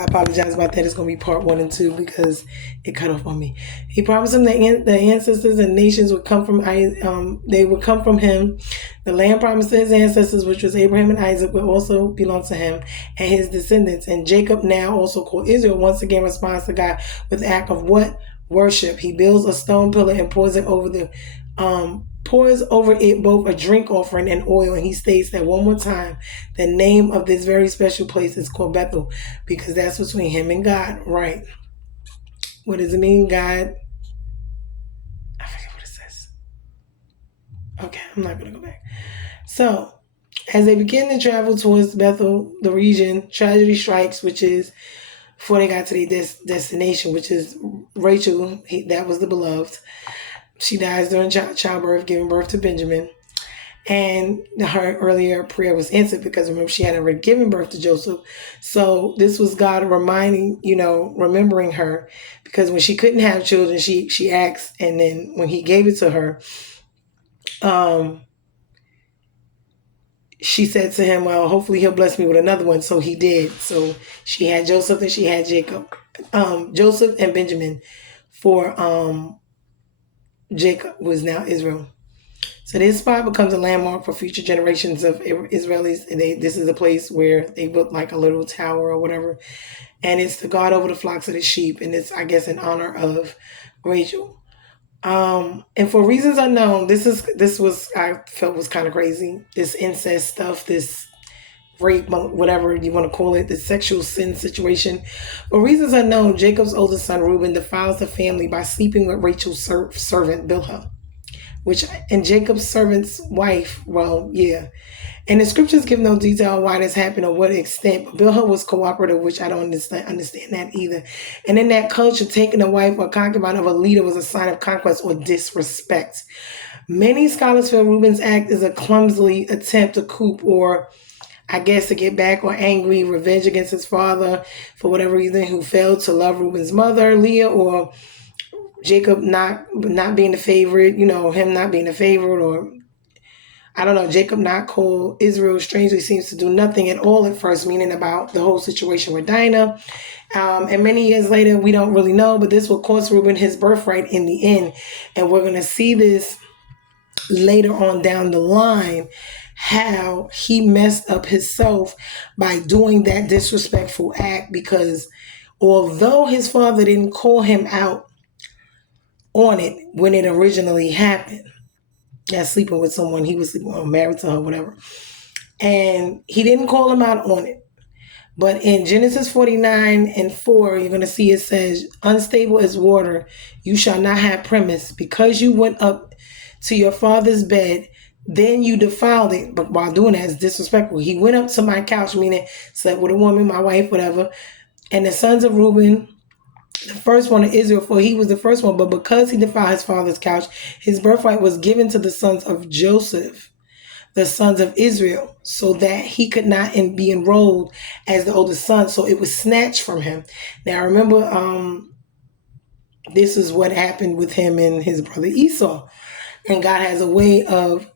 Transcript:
I apologize about that. It's going to be part 1 and 2 because it cut off on me. He promised him that the ancestors and nations would come from they would come from him. The land promised to his ancestors, which was Abraham and Isaac, would also belong to him and his descendants. And Jacob, now also called Israel, once again responds to God with act of what? Worship. He builds a stone pillar and pours over it both a drink offering and oil. And he states that one more time, the name of this very special place is called Bethel, because that's between him and God, right? What does it mean, God? I forget what it says. Okay, I'm not going to go back. So, as they begin to travel towards Bethel, the region, tragedy strikes, which is before they got to their destination, which is Rachel, that was the beloved. She dies during childbirth, giving birth to Benjamin. And her earlier prayer was answered because remember, she had already given birth to Joseph. So this was God remembering her, because when she couldn't have children, she asked, and then when he gave it to her, she said to him, well, hopefully he'll bless me with another one. So he did. So she had Joseph and she had Joseph and Benjamin for Jacob, was now Israel. So this spot becomes a landmark for future generations of Israelis. And this is a place where they built like a little tower or whatever. And it's to guard over the flocks of the sheep. And it's, I guess, in honor of Rachel. And for reasons unknown, this was I felt was kind of crazy. This incest stuff, this rape, whatever you want to call it, the sexual sin situation. For reasons unknown, Jacob's oldest son, Reuben, defiles the family by sleeping with Rachel's servant, Bilhah, and Jacob's servant's wife, And the scriptures give no detail on why this happened or what extent, but Bilhah was cooperative, which I don't understand that either. And in that culture, taking a wife or concubine of a leader was a sign of conquest or disrespect. Many scholars feel Reuben's act is a clumsy attempt to coup, or I guess to get back or angry, revenge against his father for whatever reason, who failed to love Reuben's mother, Leah, or Jacob not being the favorite, him not being the favorite, or I don't know, Jacob not called Israel strangely seems to do nothing at all at first, meaning about the whole situation with Dinah. And many years later, we don't really know, but this will cost Reuben his birthright in the end. And we're going to see this later on down the line, how he messed up himself by doing that disrespectful act, because although his father didn't call him out on it when it originally happened, sleeping with someone he was sleeping on, married to her, whatever, and he didn't call him out on it. But in Genesis 49:4, you're going to see it says, unstable as water, you shall not have premise, because you went up to your father's bed, then you defiled it. But while doing that, it's disrespectful. He went up to my couch, meaning slept with a woman, my wife, whatever. And the sons of Reuben, the first one of Israel, for he was the first one, but because he defiled his father's couch, his birthright was given to the sons of Joseph, the sons of Israel, so that he could not be enrolled as the oldest son. So it was snatched from him. Now remember, this is what happened with him and his brother Esau. And God has a way of